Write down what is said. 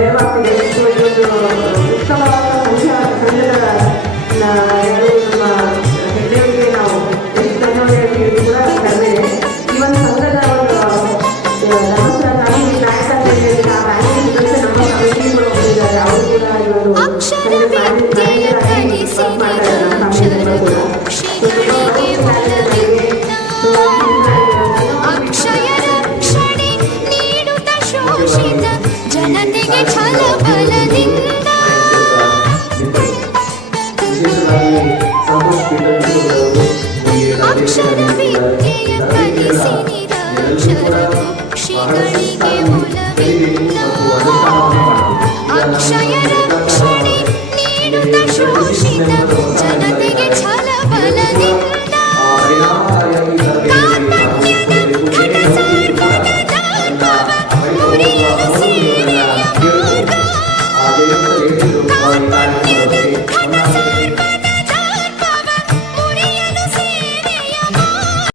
ನೆರವಾಗ್ತಿದೆ. So ಇದೊಂದು ಉತ್ತಮವಾದ ಸಂಘದ ಎರಡು ನಮ್ಮ ಹೆಗ್ಡೆಯವರಿಗೆ ನಾವು ಎಷ್ಟು ಧನ್ಯವಾದ ಹೇಳ್ತೀವಿ ಕೂಡ ಕಡಿಮೆ. ಈ ಒಂದು ಸಂಘದ ಒಂದು ಧರ್ಮಸ್ಥಳ ಫ್ಯಾಮಿಲಿ ಬ್ಯಾಂಕ್ ಅಂತ ಹೇಳಿ ಆ ಬ್ಯಾಂಕಿನ ಜೊತೆ ನಮ್ಮ ಕಮಿಟಿಗಳು ಹೋಗಿದ್ದಾರೆ. ಅವರು ಕೂಡ ಈ ಒಂದು ಸಂಘದ ಮ್ಯಾನೇಜರಾಗಿ ವರ್ಕ್ ಮಾಡ್ತಾರೆ ನಮ್ಮ ಫ್ಯಾಮಿಲಿಗಳು ಕೂಡ. ಜನತೆಗೆ ಛಲಬಲದಿಂದ ಅಕ್ಷರ